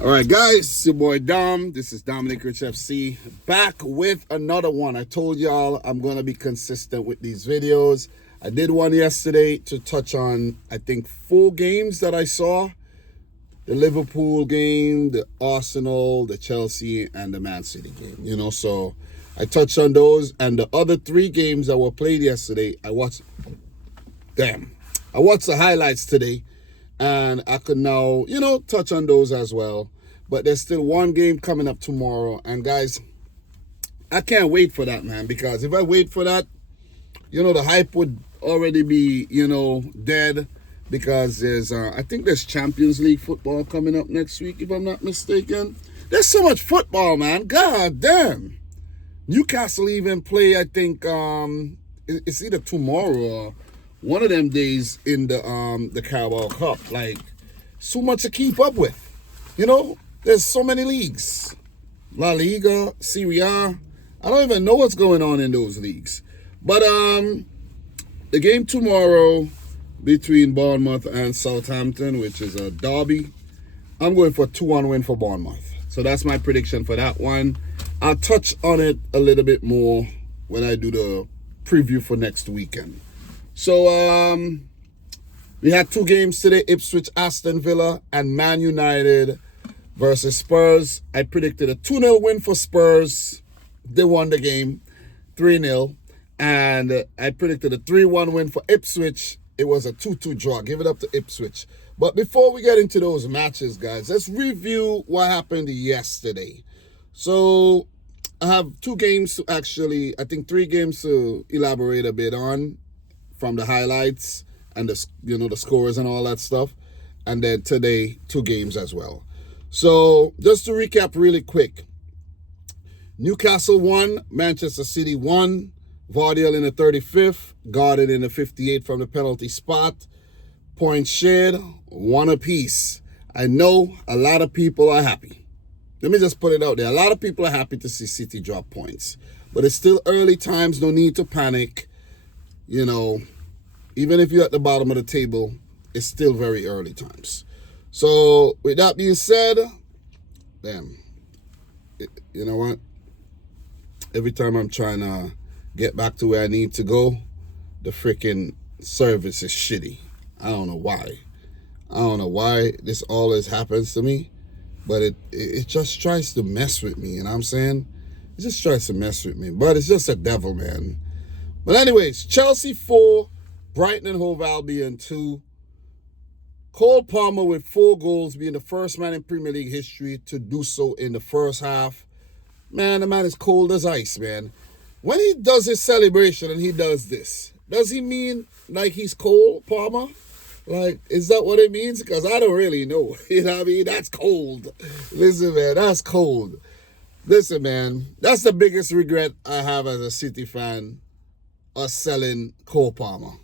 All right, guys, it's your boy Dom. This is Dominic Rich F.C. back with another one. I told y'all I'm going to be consistent with these videos. I did one yesterday to touch on, I think, 4 games that I saw. The Liverpool game, the Arsenal, the Chelsea, and the Man City game. So I touched on those. And the other 3 games that were played yesterday, I watched the highlights today. And I could now, touch on those as well. But there's still one game coming up tomorrow. And guys, I can't wait for that, man. Because if I wait for that, the hype would already be, dead. Because I think there's Champions League football coming up next week, if I'm not mistaken. There's so much football, man. God damn. Newcastle even play, I think, it's either tomorrow or one of them days in the Carabao Cup. Like, so much to keep up with. There's so many leagues. La Liga, Serie A. I don't even know what's going on in those leagues. But the game tomorrow between Bournemouth and Southampton, which is a derby, I'm going for a 2-1 win for Bournemouth. So that's my prediction for that one. I'll touch on it a little bit more when I do the preview for next weekend. So we had 2 games today, Ipswich, Aston Villa, and Man United versus Spurs. I predicted a 2-0 win for Spurs. They won the game 3-0. And I predicted a 3-1 win for Ipswich. It was a 2-2 draw. Give it up to Ipswich. But before we get into those matches, guys, let's review what happened yesterday. So I have 2 games to actually, I think 3 games to elaborate a bit on from the highlights and the scores and all that stuff. And then today, 2 games as well. So just to recap really quick. Newcastle won, Manchester City won. Vardiel in the 35th, Gordon in the 58th from the penalty spot. Points shared, 1 apiece. I know a lot of people are happy. Let me just put it out there. A lot of people are happy to see City drop points. But it's still early times, no need to panic. Even if you're at the bottom of the table, it's still very early times. So with that being said, you know what? Every time I'm trying to get back to where I need to go, the freaking service is shitty. I don't know why. I don't know why this always happens to me, but it just tries to mess with me, you know what I'm saying? It just tries to mess with me, but it's just a devil, man. But anyways, Chelsea 4, Brighton and Hove Albion 2. Cole Palmer with 4 goals, being the first man in Premier League history to do so in the first half. Man, the man is cold as ice, man. When he does his celebration and he does this, does he mean like he's Cole Palmer? Like, is that what it means? Because I don't really know. You know what I mean? That's cold. Listen, man, that's cold. Listen, man, that's the biggest regret I have as a City fan, us selling Cole Palmer.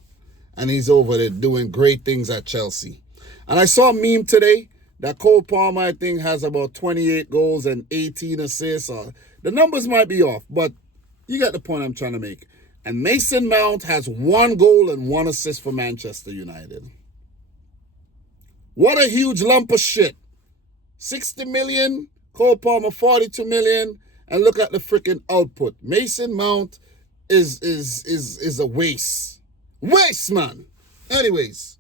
And he's over there doing great things at Chelsea. And I saw a meme today that Cole Palmer, I think, has about 28 goals and 18 assists. The numbers might be off, but you get the point I'm trying to make. And Mason Mount has 1 goal and 1 assist for Manchester United. What a huge lump of shit. 60 million, Cole Palmer 42 million, and look at the freaking output. Mason Mount is a waste. Waste, man. Anyways,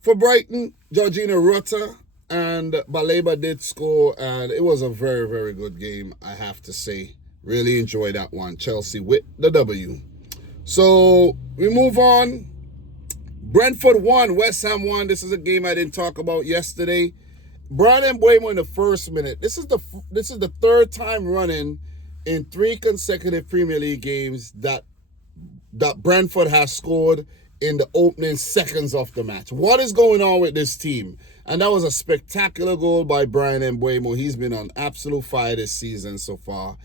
for Brighton, Georgina Rutter and Baleba did score, and it was a very, very good game, I have to say. Really enjoyed that one. Chelsea with the W. So we move on. Brentford won. West Ham won. This is a game I didn't talk about yesterday. Brian Mbeumo in the first minute. This is the 3rd time running in 3 consecutive Premier League games that Brentford has scored in the opening seconds of the match. What is going on with this team? And that was a spectacular goal by Brian Mbeumo. He's been on absolute fire this season so far.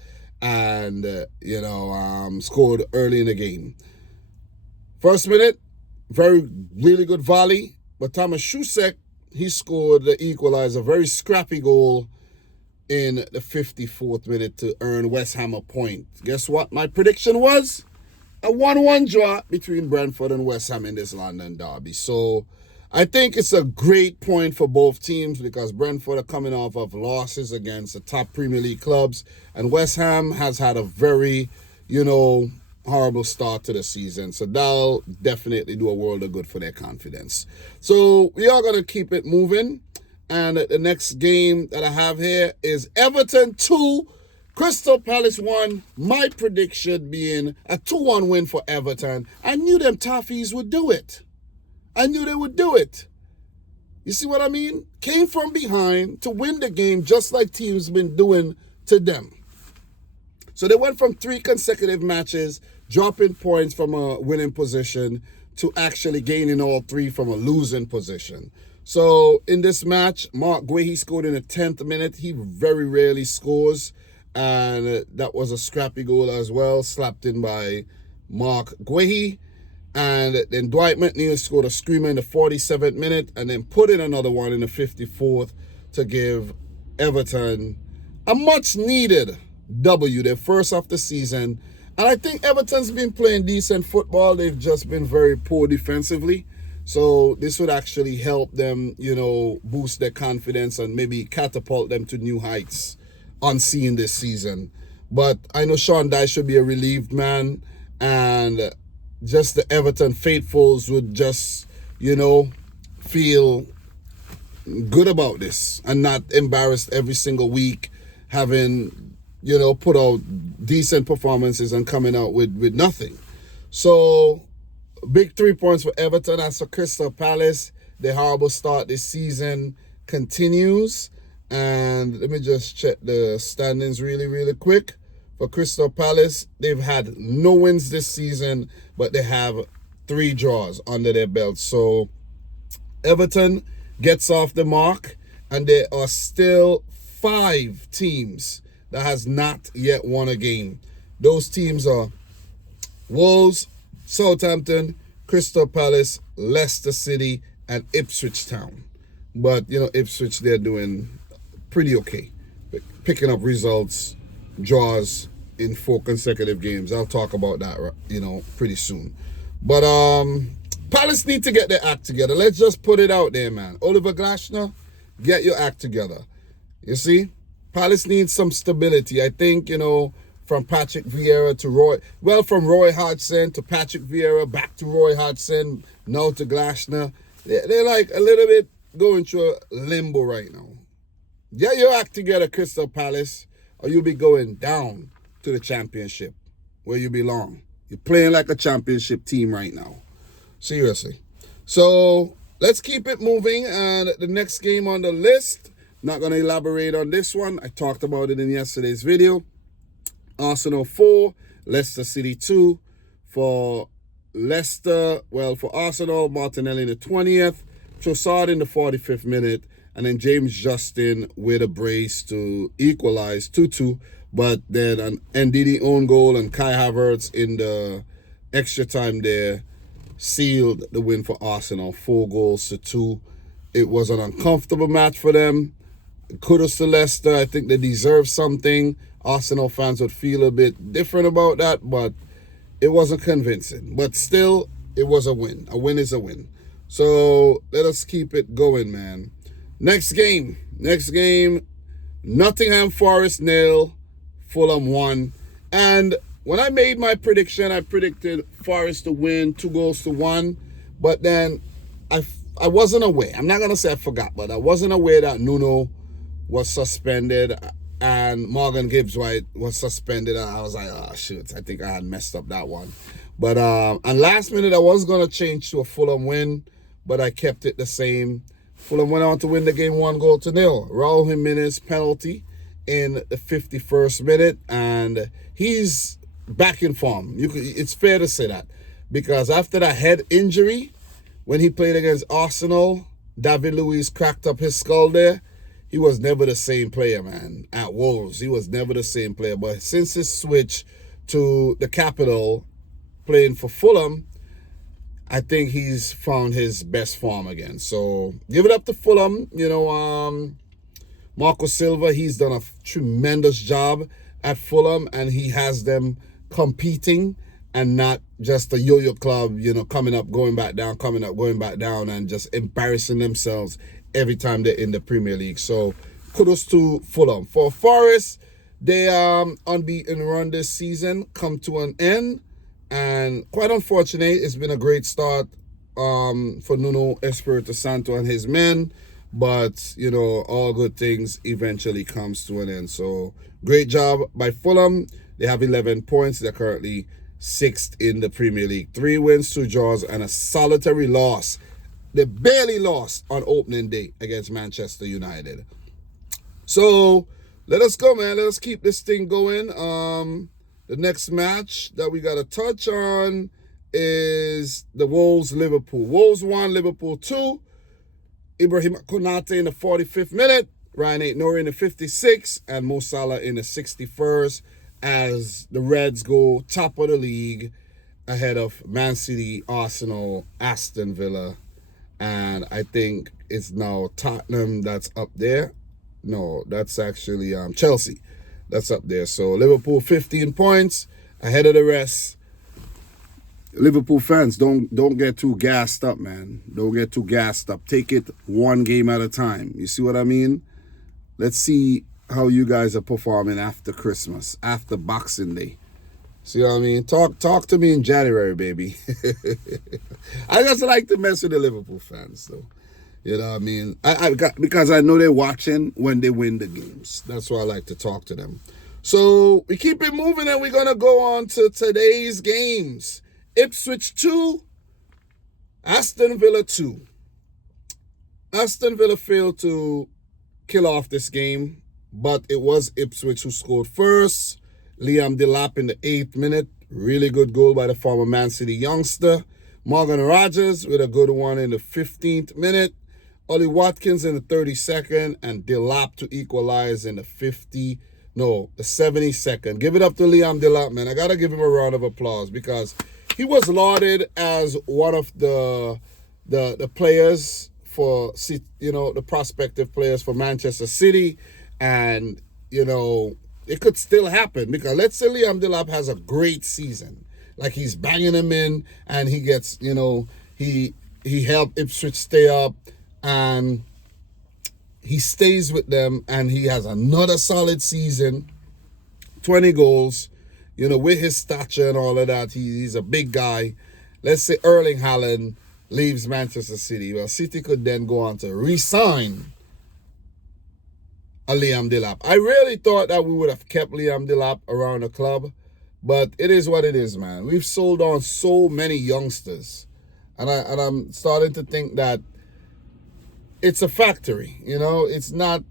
And, scored early in the game. First minute, really good volley. But Thomas Shusek, he scored the equalizer. Very scrappy goal in the 54th minute to earn West Ham a point. Guess what my prediction was? A 1-1 draw between Brentford and West Ham in this London derby. So I think it's a great point for both teams because Brentford are coming off of losses against the top Premier League clubs, and West Ham has had a very, horrible start to the season. So that'll definitely do a world of good for their confidence. So we are going to keep it moving. And the next game that I have here is Everton 2, Crystal Palace 1. My prediction being a 2-1 win for Everton. I knew them Toffees would do it. I knew they would do it. You see what I mean? Came from behind to win the game just like teams been doing to them. So they went from 3 consecutive matches, dropping points from a winning position to actually gaining all 3 from a losing position. So in this match, Mark Guehi scored in the 10th minute. He very rarely scores. And that was a scrappy goal as well, slapped in by Mark Guehi. And then Dwight McNeil scored a screamer in the 47th minute and then put in another one in the 54th to give Everton a much-needed W, their first of the season. And I think Everton's been playing decent football. They've just been very poor defensively. So this would actually help them, boost their confidence and maybe catapult them to new heights unseen this season. But I know Sean Dyche should be a relieved man, and just the Everton faithfuls would just, feel good about this and not embarrassed every single week having, put out decent performances and coming out with nothing. So big 3 points for Everton. As for Crystal Palace, the horrible start this season continues. And let me just check the standings really, really quick. For Crystal Palace, they've had no wins this season, but they have 3 draws under their belt. So Everton gets off the mark, and there are still 5 teams that has not yet won a game. Those teams are Wolves, Southampton, Crystal Palace, Leicester City, and Ipswich Town. But, Ipswich, they're doing pretty okay. Picking up results, draws in 4 consecutive games. I'll talk about that, pretty soon. But Palace need to get their act together. Let's just put it out there, man. Oliver Glasner, get your act together. You see? Palace needs some stability. I think, from Patrick Vieira to from Roy Hodgson to Patrick Vieira, back to Roy Hodgson, now to Glasner. They're like a little bit going through a limbo right now. Get your act together, Crystal Palace, or you'll be going down to the championship where you belong. You're playing like a championship team right now. Seriously. So let's keep it moving. And the next game on the list, not going to elaborate on this one. I talked about it in yesterday's video. Arsenal 4, Leicester City 2. For Arsenal, Martinelli in the 20th, Trossard in the 45th minute, and then James Justin with a brace to equalize 2-2. But then an NDD own goal and Kai Havertz in the extra time there sealed the win for Arsenal, 4-2. It was an uncomfortable match for them. Kudos to Leicester. I think they deserve something. Arsenal fans would feel a bit different about that, but it wasn't convincing. But still, it was a win. A win is a win. So let us keep it going, man. Next game. Nottingham Forest 0, Fulham 1. And when I made my prediction, I predicted Forest to win 2-1. But then I wasn't aware. I'm not going to say I forgot, but I wasn't aware that Nuno was suspended and Morgan Gibbs-White was suspended. And I was like, oh, shoot, I think I had messed up that one. But and last minute, I was going to change to a Fulham win, but I kept it the same. Fulham went on to win the game 1-0. Raul Jimenez penalty in the 51st minute, and he's back in form. It's fair to say that, because after that head injury, when he played against Arsenal, David Luiz cracked up his skull there. He was never the same player, man. At Wolves, he was never the same player. But since his switch to the capital, playing for Fulham, I think he's found his best form again. So give it up to Fulham. Marco Silva, he's done a tremendous job at Fulham, and he has them competing and not just a yo-yo club, coming up, going back down, coming up, going back down, and just embarrassing themselves every time they're in the Premier League. So kudos to Fulham. For Forest, they unbeaten run this season come to an end, and quite unfortunate. It's been a great start for Nuno Espirito Santo and his men, but all good things eventually comes to an end. So great job by Fulham. They have 11 points. They're currently 6th in the Premier League. 3 wins, 2 draws, and a solitary loss. They barely lost on opening day against Manchester United. So let us go, man. Let us keep this thing going. The next match that we got to touch on is the Wolves-Liverpool. Wolves 1, Liverpool 2. Ibrahim Konate in the 45th minute. Ryan Aït-Nouri in the 56th. And Mo Salah in the 61st. As the Reds go top of the league ahead of Man City, Arsenal, Aston Villa, and I think it's now Tottenham that's up there. No, that's actually Chelsea that's up there. So Liverpool 15 points ahead of the rest. Liverpool fans, don't get too gassed up, man. Don't get too gassed up. Take it one game at a time. You see what I mean? Let's see how you guys are performing after Christmas, after Boxing Day. See what I mean? Talk to me in January, baby. I just like to mess with the Liverpool fans, though. You know what I mean? Because I know they're watching when they win the games. That's why I like to talk to them. So we keep it moving, and we're going to go on to today's games. Ipswich 2, Aston Villa 2. Aston Villa failed to kill off this game, but it was Ipswich who scored first. Liam Delap in the 8th minute. Really good goal by the former Man City youngster. Morgan Rogers with a good one in the 15th minute. Ollie Watkins in the 32nd. And Delap to equalize in the 72nd. Give it up to Liam Delap, man. I got to give him a round of applause because he was lauded as one of the players for, the prospective players for Manchester City. And, it could still happen because let's say Liam Delap has a great season. Like he's banging them in and he gets, he helped Ipswich stay up and he stays with them and he has another solid season, 20 goals, with his stature and all of that. He's a big guy. Let's say Erling Haaland leaves Manchester City. Well, City could then go on to re-sign a Liam Delap. I really thought that we would have kept Liam Delap around the club, but it is what it is, man. We've sold on so many youngsters, and I'm starting to think that it's a factory. It's not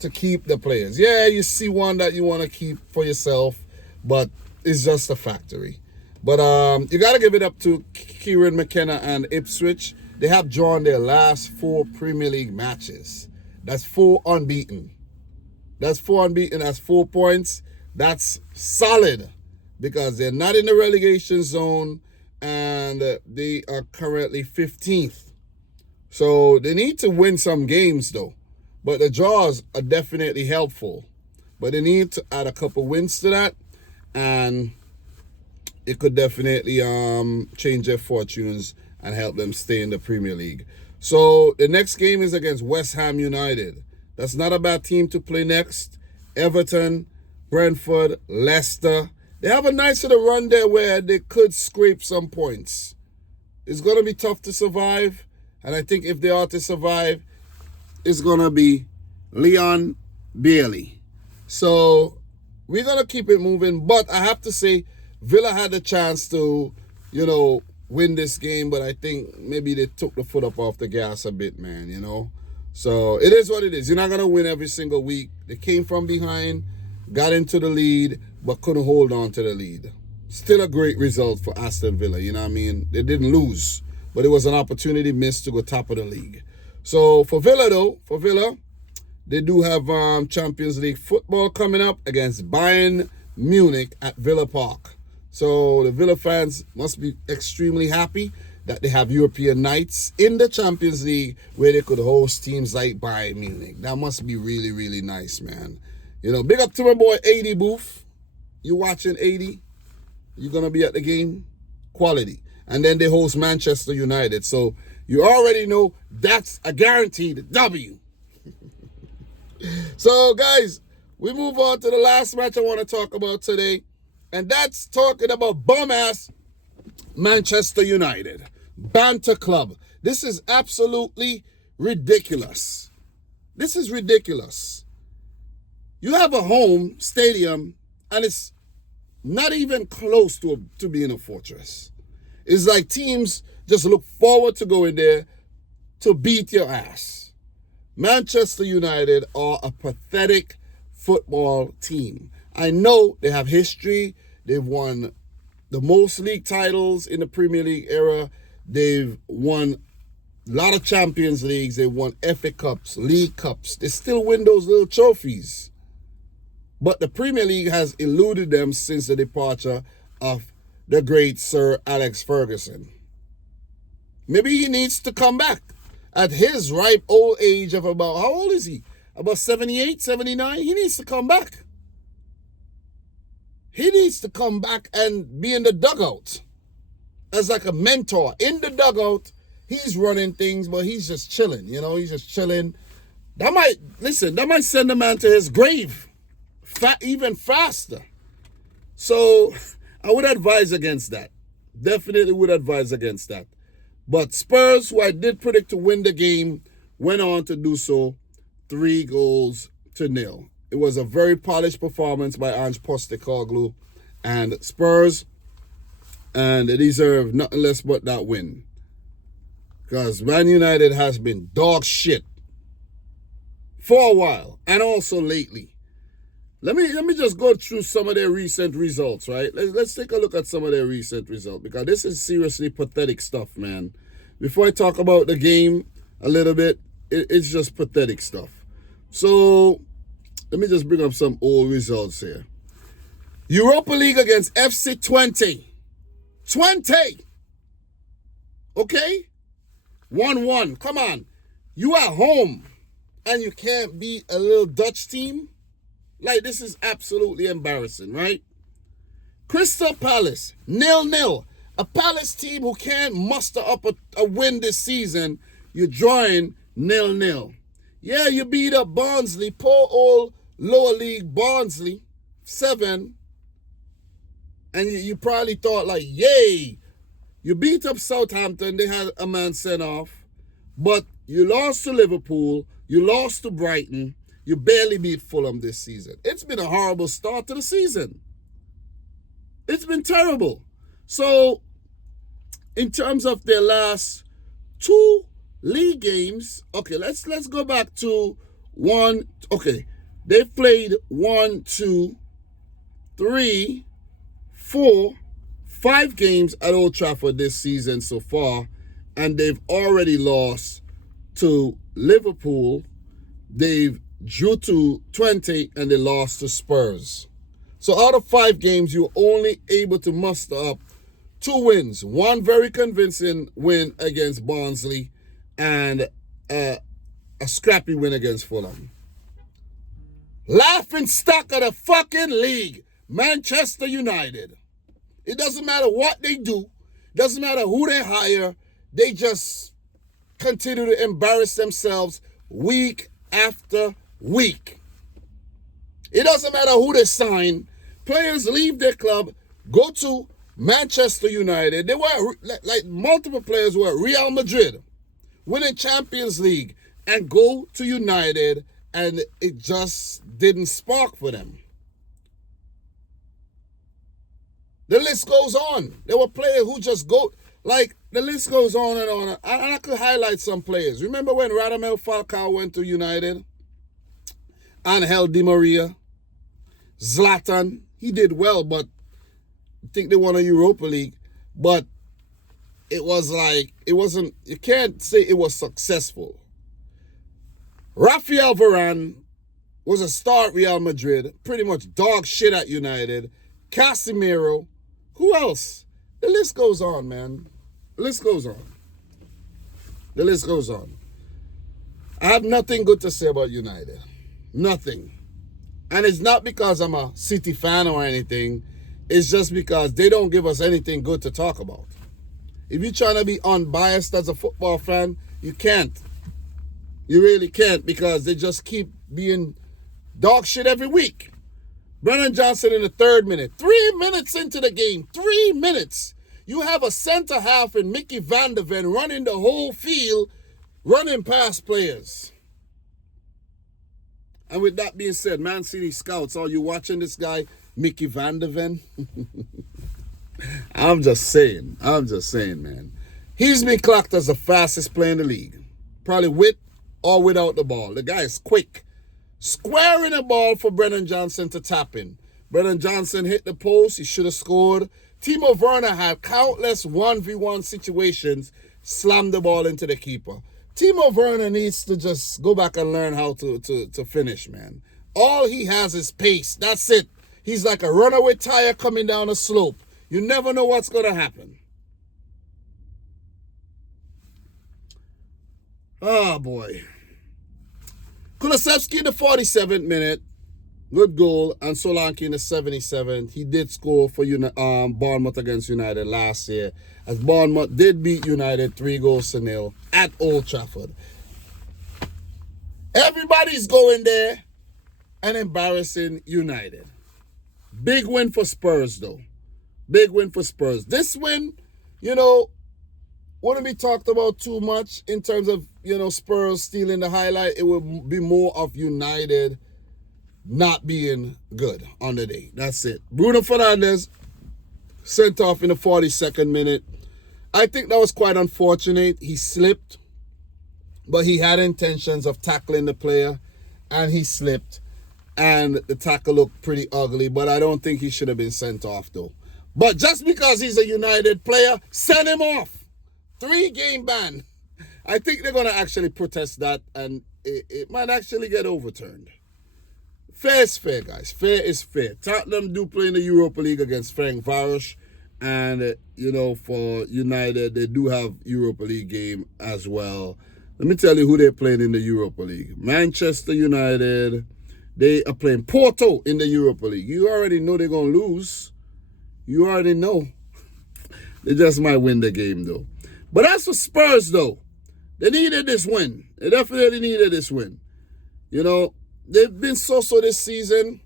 to keep the players. Yeah, you see one that you want to keep for yourself, but it's just a factory. But you got to give it up to Kieran McKenna and Ipswich. They have drawn their last 4 Premier League matches. That's 4 unbeaten. That's 4 unbeaten. That's 4 points. That's solid because they're not in the relegation zone and they are currently 15th. So they need to win some games, though. But the draws are definitely helpful. But they need to add a couple wins to that. And it could definitely change their fortunes and help them stay in the Premier League. So the next game is against West Ham United. That's not a bad team to play next. Everton, Brentford, Leicester. They have a nice little run there where they could scrape some points. It's going to be tough to survive. And I think if they are to survive, it's going to be Leon Bailey. So we're going to keep it moving. But I have to say, Villa had a chance to, win this game. But I think maybe they took the foot up off the gas a bit, man, So it is what it is. You're not going to win every single week. They came from behind, got into the lead, but couldn't hold on to the lead. Still a great result for Aston Villa, you know what I mean? They didn't lose, but it was an opportunity missed to go top of the league. So for Villa, they do have Champions League football coming up against Bayern Munich at Villa Park. So the Villa fans must be extremely happy that they have European nights in the Champions League where they could host teams like Bayern Munich. That must be really, really nice, man. Big up to my boy 80 Booth. You watching 80? you're going to be at the game? Quality. And then they host Manchester United. So you already know that's a guaranteed W. So, guys, we move on to the last match I want to talk about today. And that's talking about bum-ass Manchester United. Banter club. This is absolutely ridiculous. This is ridiculous. You have a home stadium, and it's not even close to being a fortress. It's like teams just look forward to going there to beat your ass. Manchester United are a pathetic football team. I know they have history. They've won the most league titles in the Premier League era. They've won a lot of Champions Leagues. They've won FA Cups, League Cups. They still win those little trophies. But the Premier League has eluded them since the departure of the great Sir Alex Ferguson. Maybe he needs to come back at his ripe old age of about, how old is he? About 78, 79? He needs to come back. He needs to come back and be in the dugout as like a mentor. In the dugout, he's running things, but he's just chilling. He's just chilling. That might send the man to his grave even faster. So I would advise against that. Definitely would advise against that. But Spurs, who I did predict to win the game, went on to do so 3-0. It was a very polished performance by Ange Postecoglou and Spurs, and they deserve nothing less but that win. Because Man United has been dog shit for a while, and also lately. Let me just go through some of their recent results, right? Let's take a look at some of their recent results, because this is seriously pathetic stuff, man. Before I talk about the game a little bit, it's just pathetic stuff. So let me just bring up some old results here. Europa League against FC 20. 20! Okay? 1-1. Come on. You at home and you can't beat a little Dutch team? Like, this is absolutely embarrassing, right? Crystal Palace, 0-0. A Palace team who can't muster up a win this season, you're drawing 0-0. Yeah, you beat up Barnsley, poor old lower league Barnsley, 7. And you probably thought, like, yay. You beat up Southampton, they had a man sent off. But you lost to Liverpool, you lost to Brighton, you barely beat Fulham this season. It's been a horrible start to the season. It's been terrible. So, in terms of their last 2 league games, okay, let's go back to 1. Okay, they've played 1, 2, 3, 4, 5 games at Old Trafford this season so far, and they've already lost to Liverpool. They've drew to 20 and they lost to Spurs. So out of 5 games, you were only able to muster up 2 wins. 1 very convincing win against Barnsley and a scrappy win against Fulham. Laughing stock of the fucking league, Manchester United. It doesn't matter what they do. Doesn't matter who they hire. They just continue to embarrass themselves week after week. It doesn't matter who they sign. Players leave their club, go to Manchester United. They were like multiple players were at Real Madrid, winning Champions League, and go to United, and it just didn't spark for them. The list goes on. There were players who just go, like, the list goes on and on. And I could highlight some players. Remember when Radamel Falcao went to United? Angel Di Maria, Zlatan, he did well, but I think they won a Europa League. But it was like, it wasn't, you can't say it was successful. Rafael Varane was a star at Real Madrid, pretty much dog shit at United. Casemiro, who else? The list goes on, man. The list goes on. The list goes on. I have nothing good to say about United. Nothing. And it's not because I'm a City fan or anything. It's just because they don't give us anything good to talk about. If you're trying to be unbiased as a football fan, you can't. You really can't, because they just keep being dog shit every week. Brennan Johnson in the 3rd minute. 3 minutes into the game. 3 minutes. You have a center half in Mickey van der Ven running the whole field, running past players. And with that being said, Man City scouts, are you watching this guy, Mickey van der Ven? I'm just saying, man. He's been clocked as the fastest player in the league. Probably with or without the ball. The guy is quick. Squaring a ball for Brennan Johnson to tap in. Brennan Johnson hit the post. He should have scored. Timo Werner had countless 1v1 situations, slammed the ball into the keeper. Timo Werner needs to just go back and learn how to finish, man. All he has is pace. That's it. He's like a runaway tire coming down a slope. You never know what's going to happen. Oh, boy. Kulusevski in the 47th minute. Good goal. And Solanke in the 77th. He did score for Bournemouth against United last year, as Bournemouth did beat United 3-0 at Old Trafford. Everybody's going there and embarrassing United. Big win for Spurs, though. Big win for Spurs. This win, wouldn't be talked about too much in terms of, Spurs stealing the highlight. It would be more of United not being good on the day. That's it. Bruno Fernandes sent off in the 42nd minute. I think that was quite unfortunate. He slipped, but he had intentions of tackling the player, and he slipped, and the tackle looked pretty ugly, but I don't think he should have been sent off, though. But just because he's a United player, send him off. 3-game ban. I think they're going to actually protest that, and it might actually get overturned. Fair is fair, guys. Fair is fair. Tottenham do play in the Europa League against Frank Varos, and, for United, they do have Europa League game as well. Let me tell you who they're playing in the Europa League. Manchester United, they are playing Porto in the Europa League. You already know they're going to lose. You already know. They just might win the game, though. But as for Spurs, though, they needed this win. They definitely needed this win. They've been so-so this season.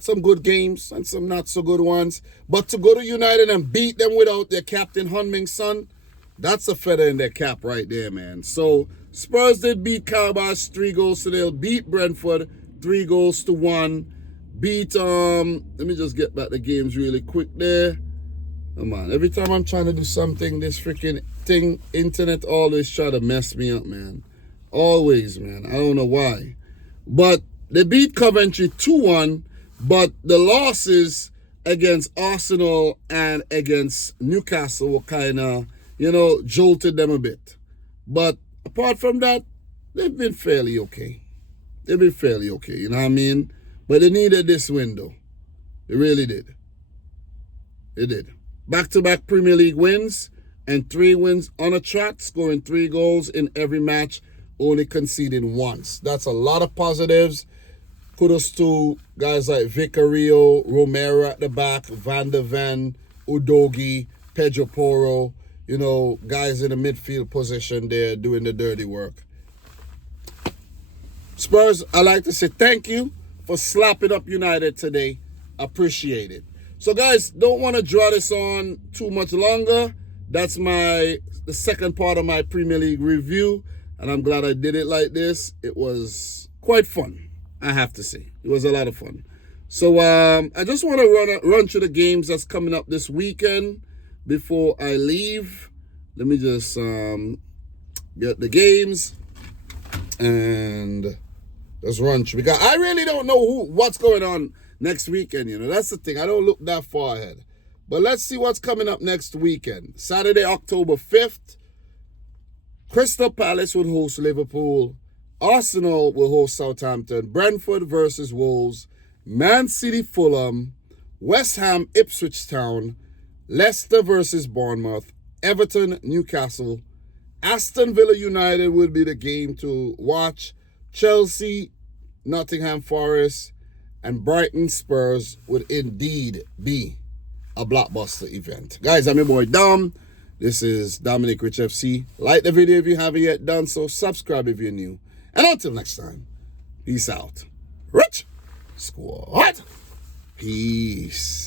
Some good games and some not so good ones. But to go to United and beat them without their captain, Heung-min Son, that's a feather in their cap right there, man. So Spurs did beat Carabas 3-0. Beat Brentford 3-1. Beat, let me just get back the games really quick there. Come on, every time I'm trying to do something, this freaking thing, internet always try to mess me up, man. Always, man. I don't know why. But they beat Coventry 2-1, but the losses against Arsenal and against Newcastle were kind of, jolted them a bit. But apart from that, they've been fairly okay. They've been fairly okay, you know what I mean? But they needed this win, though. They really did. They did. Back-to-back Premier League wins and 3 wins on a trot, scoring 3 goals in every match, only conceding once. That's a lot of positives. Kudos to guys like Vicario, Romero at the back, Van der Ven, Udogi, Pedro Porro, guys in the midfield position there doing the dirty work. Spurs, I'd like to say thank you for slapping up United today. Appreciate it. So, guys, don't want to draw this on too much longer. That's the second part of my Premier League review, and I'm glad I did it like this. It was quite fun, I have to say. It was a lot of fun. So, I just want to run through the games that's coming up this weekend before I leave. Let me just get the games and just run through, because I really don't know what's going on next weekend. That's the thing. I don't look that far ahead. But let's see what's coming up next weekend. Saturday, October 5th, Crystal Palace would host Liverpool. Arsenal will host Southampton. Brentford versus Wolves. Man City, Fulham. West Ham, Ipswich Town. Leicester versus Bournemouth. Everton, Newcastle. Aston Villa United would be the game to watch. Chelsea, Nottingham Forest. and Brighton Spurs would indeed be a blockbuster event. Guys, I'm your boy Dom. This is Dominic Rich FC. Like the video if you haven't yet done so. Subscribe if you're new. And until next time, peace out. Rich Squad. Peace.